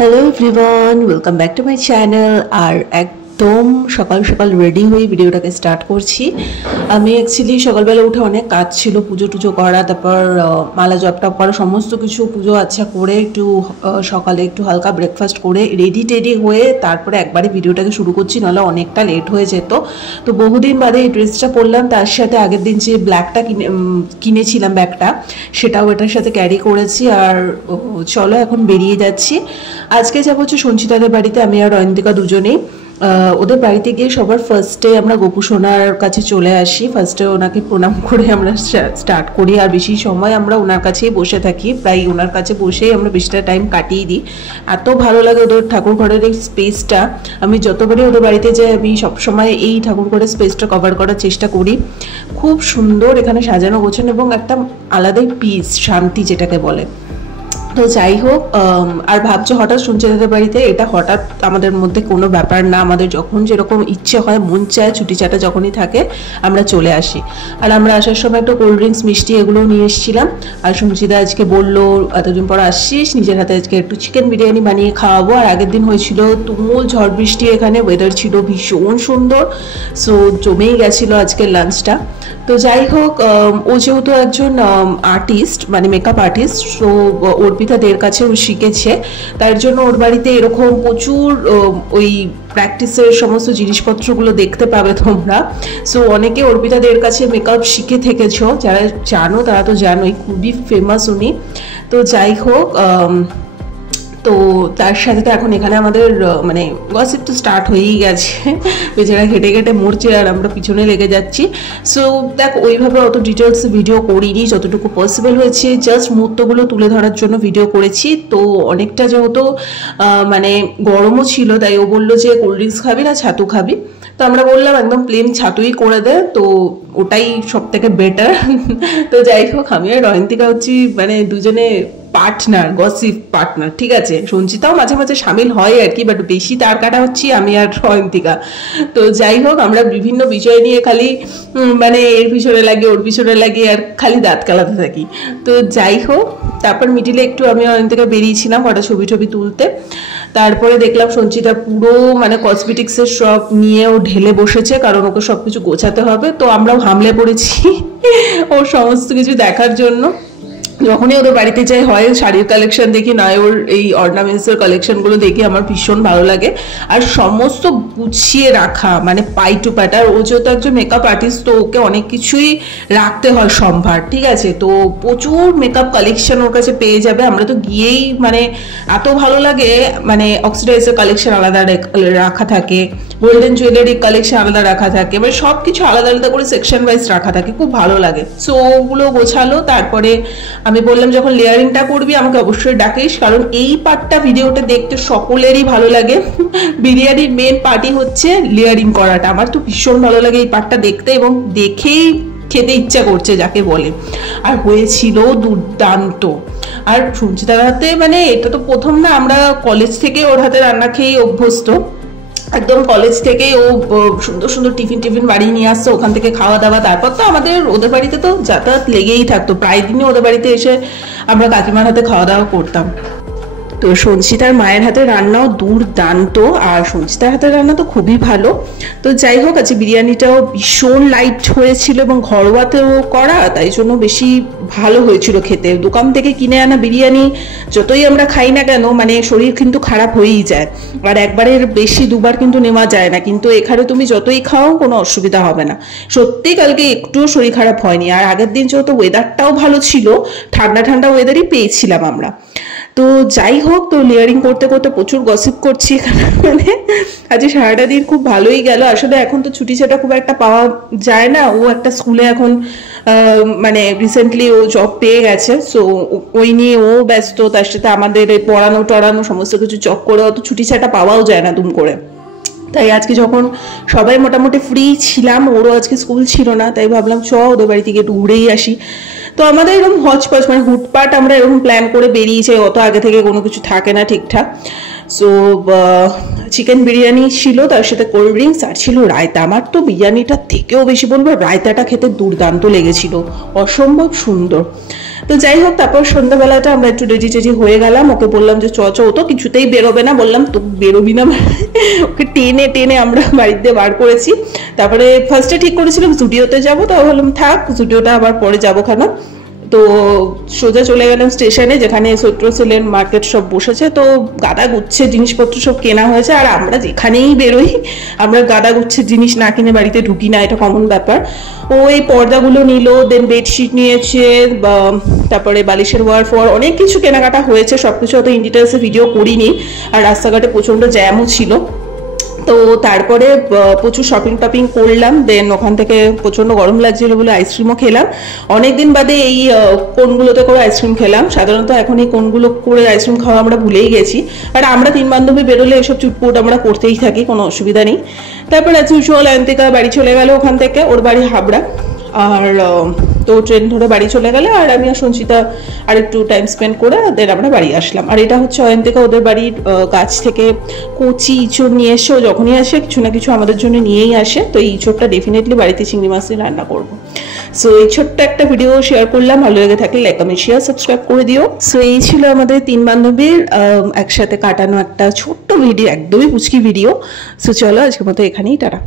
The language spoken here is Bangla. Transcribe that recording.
Hello everyone, welcome back to my channel. আর একদম সকাল সকাল রেডি হয়ে ভিডিওটাকে স্টার্ট করছি। আমি অ্যাকচুয়ালি সকালবেলা উঠে অনেক কাজ ছিল, পুজো টুজো করা, তারপর মালা জপটা করা, সমস্ত কিছু পুজো আচ্ছা করে একটু সকালে একটু হালকা ব্রেকফাস্ট করে রেডি টেডি হয়ে তারপরে একবারে ভিডিওটাকে শুরু করছি, নাহলে অনেকটা লেট হয়ে যেত। তো বহুদিন বাদে এই ড্রেসটা পরলাম, তার সাথে আগের দিন যে ব্ল্যাকটা কিনেছিলাম ব্যাগটা, সেটাও এটার সাথে ক্যারি করেছি। আর চলো এখন বেরিয়ে যাচ্ছি। আজকে যাবো হচ্ছে সঞ্চিতাদের বাড়িতে, আমি আর অয়ন্তিকা দুজনেই। ওদের বাড়িতে গিয়ে সবার ফার্স্টে আমরা গোপু সোনার কাছে চলে আসি। ফার্স্টে ওনাকে প্রণাম করে আমরা স্টার্ট করি, আর বেশি সময় আমরা ওনার কাছেই বসে থাকি, প্রায় ওনার কাছে বসেই আমরা বেশিটা টাইম কাটিয়ে দিই। এত ভালো লাগে ওদের ঠাকুর ঘরের এই স্পেসটা। আমি যতবারই ওদের বাড়িতে যাই আমি সবসময় এই ঠাকুর ঘরের স্পেসটা কভার করার চেষ্টা করি। খুব সুন্দর এখানে সাজানো গোছানো এবং একটা আলাদাই পিস, শান্তি যেটাকে বলে। তো যাই হোক, আর ভাবছো হঠাৎ সঞ্চিতাদের বাড়িতে, এটা হঠাৎ আমাদের মধ্যে কোনো ব্যাপার না। আমাদের যখন যেরকম ইচ্ছে হয়, মন চায়, ছুটি চাটা যখনই থাকে আমরা চলে আসি। আর আমরা আসার সময় একটু কোল্ড ড্রিঙ্কস মিষ্টি এগুলোও নিয়ে এসেছিলাম। আর সঞ্চিতা আজকে বললো এতদিন পর আসছিস, নিজের হাতে আজকে একটু চিকেন বিরিয়ানি বানিয়ে খাওয়াবো। আর আগের দিন হয়েছিল তুমুল ঝড় বৃষ্টি, এখানে ওয়েদার ছিল ভীষণ সুন্দর, সো জমেই গেছিলো আজকের লাঞ্চটা। তো যাই হোক, ও যেহেতু একজন আর্টিস্ট, মানে মেকআপ আর্টিস্ট, সো অর্পিতাদের কাছে ও শিখেছে, তার জন্য ওর বাড়িতে এরকম প্রচুর ওই প্র্যাকটিসের সমস্ত জিনিসপত্রগুলো দেখতে পাবে তোমরা। সো অনেকে অর্পিতাদের কাছে মেকআপ শিখে থেকেছো, যারা জানো তারা তো জানোই, খুবই ফেমাস উনি। তো যাই হোক, তো তার সাথে তো এখন এখানে আমাদের মানে গসিপ তো স্টার্ট হয়েই গেছে। বেচারা হেঁটে হেঁটে মরছে আর আমরা পিছনে লেগে যাচ্ছি। সো দেখ, ওইভাবে অত ডিটেলস ভিডিও করিনি, যতটুকু পসিবল হয়েছে জাস্ট মুহূর্তগুলো তুলে ধরার জন্য ভিডিও করেছি। তো অনেকটা যেহেতু মানে গরমও ছিল, তাই ও বললো যে কোল্ড ড্রিঙ্কস খাবি না ছাতু খাবি। তো আমরা বললাম একদম প্লেন ছাতুই করে দে, তো ওটাই সব থেকে বেটার। তো যাই হোক, আমি আর অয়ন্তিকা হচ্ছি মানে দুজনে পার্টনার, গসিপ পার্টনার, ঠিক আছে। সঞ্চিতাও মাঝে মাঝে সামিল হয় আর কি, বাট বেশি তার কাটা হচ্ছি আমি আর অয়ন্তিকা। তো যাই হোক, আমরা বিভিন্ন বিষয় নিয়ে খালি মানে এর পিছনে লাগে ওর পিছনে লাগে আর খালি দাঁত কালাতে থাকি। তো যাই হোক, তারপর মিডিলে একটু আমি অয়ন্তিকা বেরিয়েছিলাম হঠাৎ ছবি টবি তুলতে। তারপরে দেখলাম সঞ্চিতা পুরো মানে কসমেটিক্সের সব নিয়ে ও ঢেলে বসেছে, কারণ ওকে সব কিছু গোছাতে হবে। তো আমরাও হামলে পড়েছি ওর সমস্ত কিছু দেখার জন্য। যখনই ওদের বাড়িতে যাই, হয় শাড়ির কালেকশন দেখি, নয় ওর এই অর্নামেন্টসের কালেকশনগুলো দেখি, আমার ভীষণ ভালো লাগে। আর সমস্ত গুছিয়ে রাখা, মানে পাই টু প্যাট। আর ও যেহেতু একজন মেকআপ আর্টিস্ট, তো ওকে অনেক কিছুই রাখতে হয় সম্ভার, ঠিক আছে। তো প্রচুর মেকআপ কালেকশন ওর কাছে পেয়ে যাবে। আমরা তো গিয়েই মানে এত ভালো লাগে, মানে অক্সিডাইজের কালেকশন আলাদা রাখা থাকে, গোল্ডেন জুয়েলারি কালেকশন আলাদা রাখা থাকে, মানে সব কিছু আলাদা আলাদা করে সেকশন ওয়াইজ রাখা থাকে, খুব ভালো লাগে। সো ওগুলো গোছালো। তারপরে আমি বললাম যখন লেয়ারিংটা করবি আমাকে অবশ্যই ডাকিস, কারণ এই পার্টটা ভিডিওটা দেখতে সকলেরই ভালো লাগে। বিরিয়ানির মেন পার্টি হচ্ছে লেয়ারিং করাটা, আমার তো ভীষণ ভালো লাগে এই পার্টটা দেখতে, এবং দেখেই খেতে ইচ্ছা করছে যাকে বলে। আর হয়েছিল দুর্দান্ত। আর সঞ্চিতার হাতে মানে এটা তো প্রথম না, আমরা কলেজ থেকে ওর হাতে রান্না খেয়েই অভ্যস্ত। একদম কলেজ থেকেই ও সুন্দর সুন্দর টিফিন বাড়ি নিয়ে আসতো, ওখান থেকে খাওয়া দাওয়া। তারপর তো আমাদের ওদের বাড়িতে তো যাতায়াত লেগেই থাকতো, প্রায় দিনই ওদের বাড়িতে এসে আমরা কাকিমার হাতে খাওয়া দাওয়া করতাম। তো সঞ্চিতার মায়ের হাতে রান্নাও দুর্দান্ত, আর সঞ্চিতার হাতের রান্না তো খুবই ভালো। তো যাই হোক, আজকে বিরিয়ানিটাও ভীষণ লাইট হয়েছিল এবং ঘরোয়াতেও করা, তাই জন্য বেশি ভালো হয়েছিল খেতে। দোকান থেকে কিনে আনা বিরিয়ানি যতই আমরা খাই না কেন, মানে শরীর কিন্তু খারাপ হয়েই যায়, আর একবারের বেশি দুবার কিন্তু নেওয়া যায় না। কিন্তু এখানে তুমি যতই খাও কোনো অসুবিধা হবে না। সত্যি কালকে একটুও শরীর খারাপ হয়নি। আর আগের দিন যেহেতু ওয়েদারটাও ভালো ছিল, ঠান্ডা ঠান্ডা ওয়েদারই পেয়েছিলাম আমরা। তো যাই হোক, তো লেয়ারিং করতে করতে প্রচুর গসিপ করছি এখানে, মানে আজকে সারাটা দিন খুব ভালোই গেল। আসলে এখন তো ছুটি ছাটা খুব একটা পাওয়া যায় না, ও একটা স্কুলে এখন মানে রিসেন্টলি ও জব পেয়ে গেছে, সো ওই নিয়ে ও ব্যস্ত, তার সাথে আমাদের পড়ানো টড়ানো সমস্ত কিছু চক করে অত ছুটি ছাটা পাওয়াও যায় না দুম করে। তাই আজকে যখন সবাই মোটামুটি ফ্রি ছিলাম, ওরও আজকে স্কুল ছিল না, তাই ভাবলাম ওদের বাড়ি থেকে একটু ঘুরেই আসি। তো আমাদের এরকম হচপচ মানে হুটপাট আমরা এরকম প্ল্যান করে বেরিয়েছি, অত আগে থেকে কোনো কিছু থাকে না ঠিকঠাক। সো চিকেন বিরিয়ানি ছিল, তার সাথে কোল্ড ড্রিঙ্কস, আর ছিল রায়তা। আমার তো বিরিয়ানিটার থেকেও বেশি বলবো রায়তাটা খেতে দুর্দান্ত লেগেছিল, অসম্ভব সুন্দর। তো যাই হোক, তারপর সন্ধ্যাবেলাটা আমরা একটু রেডি টেডি হয়ে গেলাম। ওকে বললাম যে চ ও তো কিছুতেই বেরোবে না, বললাম তো বেরোবি না, ওকে টেনে টেনে আমরা বাড়িতে বার করেছি। তারপরে ফার্স্টে ঠিক করেছিলাম জুডিওতে যাবো, তো বললাম থাক জুডিওটা আবার পরে যাবো খানা। তো সোজা চলে গেলাম স্টেশনে, যেখানে চৈত্র সেলের মার্কেট সব বসেছে। তো গাদা গুচ্ছে জিনিসপত্র সব কেনা হয়েছে, আর আমরা যেখানেই বেরোই আমরা গাদা গুচ্ছে জিনিস না কিনে বাড়িতে ঢুকি না, এটা কমন ব্যাপার। ও এই পর্দাগুলো নিল, দেন বেডশিট নিয়েছে, তারপরে বালিশের ওয়ার ফর অনেক কিছু কেনাকাটা হয়েছে। সবকিছু অত ইন ডিটেলসে ভিডিও করিনি, আর রাস্তাঘাটে প্রচণ্ড জ্যামও ছিল। তো তারপরে প্রচুর শপিং টপিং করলাম। দেন ওখান থেকে প্রচণ্ড গরম লাগছিল বলে আইসক্রিমও খেলাম। অনেকদিন বাদে এই কোনগুলোতে করে আইসক্রিম খেলাম। সাধারণত এখন এই কোনগুলো করে আইসক্রিম খাওয়া আমরা ভুলেই গেছি, আর আমরা 3 বান্ধবী বেরোলে এসব চুটপুট আমরা করতেই থাকি, কোনো অসুবিধা নেই। তারপর অ্যাজ ইউজুয়াল অয়ন্তিকা বাড়ি চলে গেল ওখান থেকে, ওর বাড়ি হাবড়া। আর তো ট্রেন ধরে বাড়ি চলে গেলে, আর আমি আর সঞ্চিতা আর একটু টাইম স্পেন্ড করে দেন আমরা বাড়ি আসলাম। আর এটা হচ্ছে অয়ন্তিকা ওদের বাড়ির গাছ থেকে কচি ইঁচড় নিয়ে এসে, ও যখনই আসে কিছু না কিছু আমাদের জন্য নিয়েই আসে। তো এই ইঁচড়টা ডেফিনেটলি বাড়িতে চিংড়ি মাছ দিয়ে রান্না করবো। সো এই ছোট্ট একটা ভিডিও শেয়ার করলাম, ভালো লেগে থাকলে লাইক কমেন্ট শেয়ার সাবস্ক্রাইব করে দিও। সো এই ছিল আমাদের 3 বান্ধবীর একসাথে কাটানো একটা ছোট্ট ভিডিও, একদমই পুচকি ভিডিও। সো চলো আজকের মতো এখানেই, টাটা।